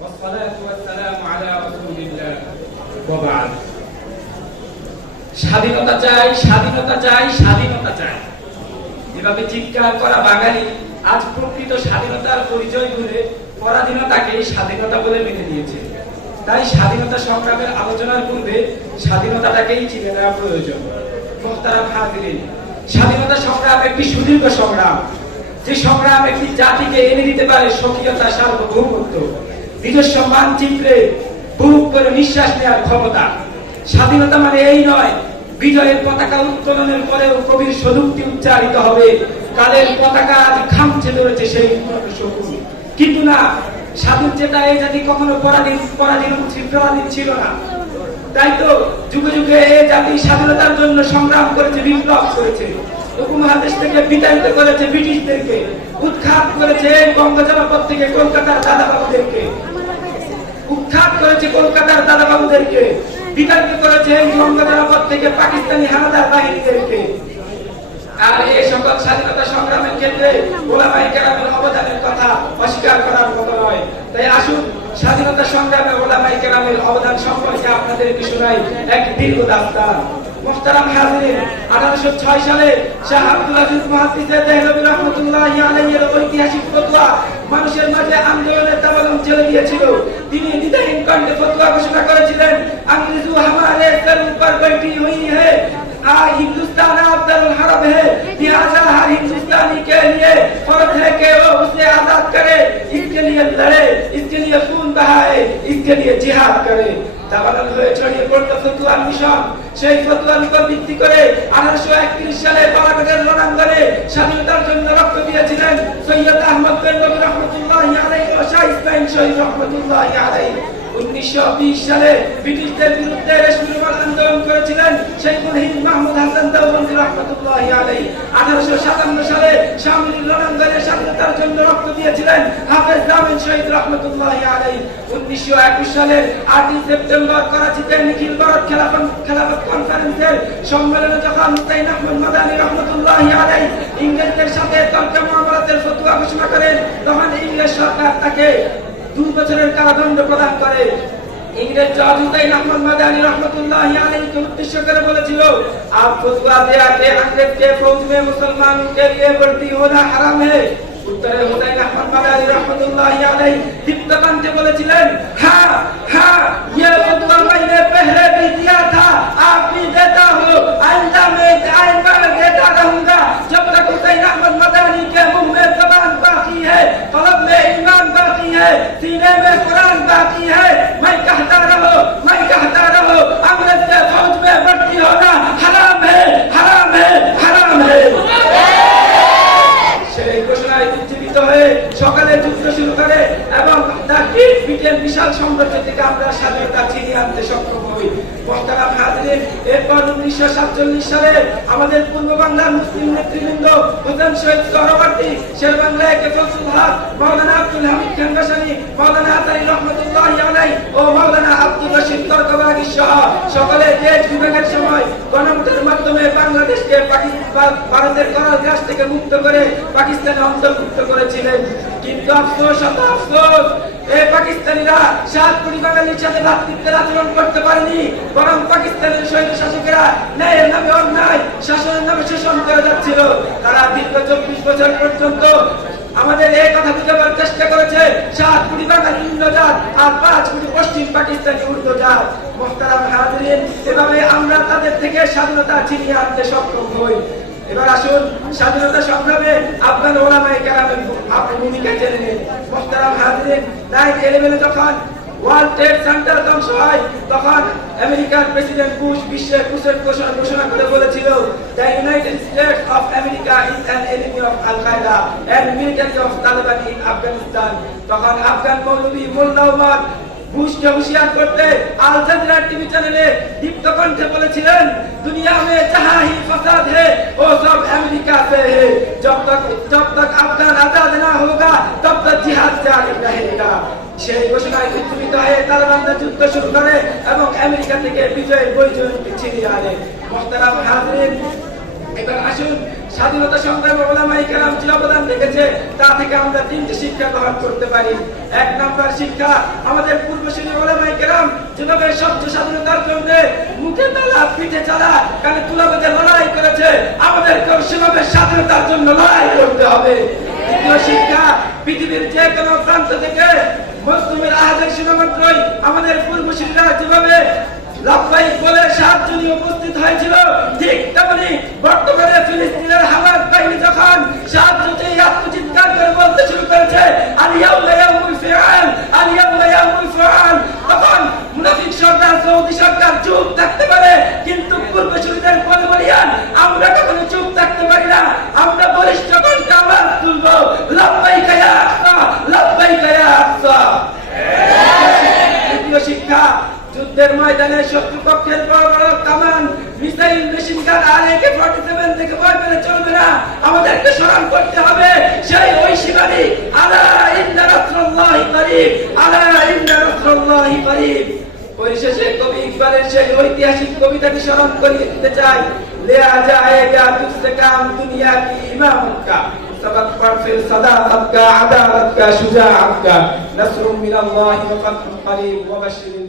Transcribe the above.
والصلاة والسلام على رسول الله وبعد স্বাধীনতা চাই, স্বাধীনতা চাই, স্বাধীনতা চাই এভাবে চিৎকার করা বাঙালি আজ প্রকৃত স্বাধীনতার পরিচয় ভুলে পরাধীনতাকে স্বাধীনতা বলে মেনে নিয়েছে। তাই স্বাধীনতা সংগ্রামের আলোচনার পূর্বে স্বাধীনতাটাকেই চিনে নেওয়া প্রয়োজন। মুহতারাম হাজিরিন, স্বাধীনতা সংগ্রাম একটি সুদীর্ঘ সংগ্রাম, যে সংগ্রাম একটি জাতিকে এনে দিতে পারে স্বকীয়তা, সার্বভৌমত্ব, নিজস্ব মানচিত্রে বুক করে নিঃশ্বাস নেওয়ার ক্ষমতা। স্বাধীনতা মানে এই নয় বিজয়ের পতাকা উত্তোলনের পরেও কবির সদুক্তি উচ্চারিত হবে, কালের পতাকা আজ খামচে ধরেছে সেই শকুন। কিন্তু না, স্বাধীন চেতা এই জাতি কখনো পরাধীন ছিল না। তাই তো যুগে যুগে এই জাতি স্বাধীনতার জন্য সংগ্রাম করেছে, বিপ্লব করেছে, উপমহাদেশ থেকে বিতাড়িত করেছে ব্রিটিশদেরকে, উৎখাত করেছে বঙ্গ জনপদ থেকে কলকাতার দাদাবাবুদেরকে, উৎখাত করেছে কলকাতার দাদাবাবুদেরকে, বিতাড়িত করেছে বঙ্গ জনপদ থেকে পাকিস্তানি হানাদার বাহিনীদেরকে। আর এই সকল স্বাধীনতা সংগ্রামের ক্ষেত্রে ওলামায়ে কেরামের অবদানের কথা অস্বীকার করার মতো নয়। তাই আসুন স্বাধীনতা সংগ্রামে ওলামায়ে কেরামের অবদান সম্পর্কে আপনাদেরকে শোনাই এক দীর্ঘ দাস্তান। মুহতারাম হাজিরিন, 1806 সালে শাহ আব্দুল আজিজ মুহাদ্দিস দেহলভী রাহমাতুল্লাহি আলাইহির ঐতিহাসিক ফতোয়া মানুষের মাঝে আন্দোলনের দাবানল চলে গিয়েছিল। তিনি দ্বিধাহীন কণ্ঠে ফতোয়া ঘোষণা করেছিলেন, अंग्रेजो हमारे सर पर बैठी हुई है, हिंदुस्तान अफजल हरब है, लिहाजा हर हिंदुस्तानी के लिए फर्ज है कि वो उसे आजाद करे, इसके लिए लड़े, इसके लिए खून बहाए, इसके लिए जिहाद करे। দাবানল হয়ে ছড়িয়ে পড়ল ফতোয়ার মিশন। সেই ফতোয়ার উপর ভিত্তি করে 1831 সালে বালাকোটের রণাঙ্গনে স্বাধীনতার জন্য রক্ত দিয়েছিলেন সৈয়দ আহমদ বেরলভী রাহমাতুল্লাহি আলাইহি ও শাহ ইসমাইল শহীদ রাহমাতুল্লাহি আলাইহি। 1920 সালে ব্রিটিশদের বিরুদ্ধে রেশমিরুমাল আন্দোলন করেছিলেন শেখুল হিন্দ মাহমুদ হাসান দেওবন্দি রাহমাতুল্লাহি আলাইহি। 1857 সালে শামলি রণাঙ্গনে স্বাধীনতার জন্য রক্ত দিয়েছিলেন হাফেজ জামিন শহীদ রাহমাতুল্লাহি আলাইহি। 1921 সালের 8 সেপ্টেম্বর করাচিতে নিখিল ভারত খেলাফত কনফারেন্সের সম্মেলনে যখন হুসাইন আহমদ মাদানী রাহমাতুল্লাহি আলাইহি ইংরেজদের সাথে তর্কে মুআমালাতের ফতোয়া ঘোষণা করেন, তখন ইংরেজ সরকার তাকে 2 বছরের কারাদণ্ড প্রদান করে। इंग्रेज जज हुसैन अहमद मदानी रहमतुल्लाहि अलैहि के उद्देश्य कर बोलेছিল, आप फतवा दिया कि अंग्रेज के फौज में मुसलमानों के लिए भर्ती होना हराम है। उत्तरे हुसैन अहमद मदानी रहमतुल्लाहि अलैहि दीप्त कंठे बोलेছিলেন, हाँ हाँ ये फतवा मैंने पहले भी दिया था, आप भी देता हो, आइंदा मैं देता रहूंगा जब तक हुसैन अहमद मदानी के मुंह में ज़बान बाकी है, कल्ब में ईमान बाकी है, सीने में कुरान बाकी है। मैं कहता रहो अंग्रेज के फौज में भर्ती होना हराम है, हराम है, हराम है। সেই ঘোষণায় উজ্জীবিত হয়ে সকালে যুদ্ধ শুরু করে এবং তার ব্রিটেন বিশাল সাম্রাজ্য থেকে আমরা স্বাধীনতা ছিনিয়ে আনতে সক্ষম হই। মুহতারাম হাজিরিন, এরপর 1947 সালে আমাদের পূর্ব বাংলার মুসলিম নেতৃবৃন্দ হোসেন শহীদ সোহরাওয়ার্দী, শেরবাংলায় কে ফজলুল হক, মাওলানা আব্দুল হামিদ খান ভাসানী, মাওলানা আতাই রহমাতুল্লাহি আলাইহি ও মাওলানা আব্দুর রশিদ তরকবাগী সহ সকলে দেশ বিভাগের সময় গণভোটের মাধ্যমে বাংলাদেশকে ভারতের করাল গ্রাস থেকে মুক্ত করে পাকিস্তানে অন্তর্ভুক্ত করেছিলেন। কিন্তু আফসোস, এই পাকিস্তানিরা 7 কোটি বাঙালির সাথে ভ্রাতৃত্বের আচরণ করতে পারেনি, বরং পাকিস্তানের সৈন্য শাসকেরা ন্যায়ের নামে অন্যায়, শাসনের নামে শোষণ করে যাচ্ছিল। তারা দীর্ঘ 24 বছর পর্যন্ত আমাদের এই কথা বুঝাবার চেষ্টা করেছে 7 কোটি বাঙালি ইন্দ্রজাত আর 5 কোটি পশ্চিম পাকিস্তানি উর্দুজাত। মুহতারাম হাজিরিন, এভাবে আমরা তাদের থেকে স্বাধীনতা ছিনিয়ে আনতে সক্ষম হই। এবার আসুন স্বাধীনতা সংগ্রামে আফগান ওলামায়ে কেরামের ভূমিকা জেনে নিন। মুহতারাম হাজিরিন, 9/11 যখন ওয়ার্ল্ড ট্রেড সেন্টার ধ্বংস হয়, তখন আমেরিকার প্রেসিডেন্ট বুশ বিশ্বের ঘোষণা করে বলেছিল, the United States of America is an enemy of Al Qaeda and military of Taliban in Afghanistan. তখন আফগান মৌলভী মোল্লা ওমর বুশকে হুঁশিয়ার করতে আল জাজিরা টিভি চ্যানেলে দীপ্ত কণ্ঠে বলেছিলেন, দুনিয়া में जहां ही फसाद है वो सब अमेरिका से है, जब तक अफगान आजाद ना होगा तब तक जिहाद जारी रहेगा। সেই ঘোষণায় উজ্জীবিত হয়ে তালেবানদের যুদ্ধ শুরু করে এবং আমেরিকা থেকে বিজয়ের বই ছিনিয়ে আনে। মুহতারাম হাজিরিন, এবার আসুন স্বাধীনতা সংগ্রামে উলামায়ে কেরাম যে অবদান রেখেছে তা থেকে আমরা তিনটি শিক্ষা গ্রহণ করতে পারি। এক নম্বর শিক্ষা, আমাদের পূর্বসূরি উলামায়ে কেরাম যেভাবে সহ্য স্বাধীনতার জন্য মুখে তালা পিঠে চালা কানে তুলা বেঁধে লড়াই করেছে, আমাদেরকেও সেভাবে স্বাধীনতার জন্য লড়াই করতে হবে। দ্বিতীয় শিক্ষা, পৃথিবীর যে কোনো প্রান্ত থেকে মুসলিমের আহাদের শুনামন্ত্রই আমাদের পূর্বসূরিরা যেভাবে লাভবাহিক বলে সাহায্য নিয়ে উপস্থিত হয়েছিল, ঠিক তেমনি বর্তমানে ফিলিস্তিনের হামাস বাহিনী যখন সাহায্য চেয়ে আত্মচিৎকার করে বলতে শুরু করেছে আল-ইয়াউমা ইয়াউমুল ফিআল, আল-ইয়াউমা ইয়াউমুল ফিআল, তখন মুনাফিক সরকার সৌদি সরকার চুপ থাকতে পারে, কিন্তু পূর্বসূরিদের বলিয়ান আমরা কখনো চুপ থাকতে পারি না। আমরা বলিষ্ঠ কণ্ঠে আওয়াজ তুলবো লাব্বাইকা ইয়া আকসা, লাব্বাইকা ইয়া আকসা। তৃতীয় শিক্ষা, যুদ্ধের ময়দানে শত্রুপক্ষের বড় বড় কামান, মিসাইল, মেশিন গান আর AK-47 থেকে ভয় পেলে চলবে না, আমাদেরকে স্মরণ করতে হবে সেই ঐশীবাণী আলা ইন্না নাসরুল্লাহি করিব, আলা ইন্না নাসরুল্লাহি করিব। পরিশেষে কবি ইকবালের সেই ঐতিহাসিক কবিতাটি স্মরণ করিয়ে দিতে চাই, লিয়া জায়েগা তুঝসে কাম দুনিয়া কি ইমামত কা, सबक पर फिर सदाकत का, अदालत का, शुजाअत का, नस्रुम मिनल्लाहि व फतहुन करीब व बश्शिरिल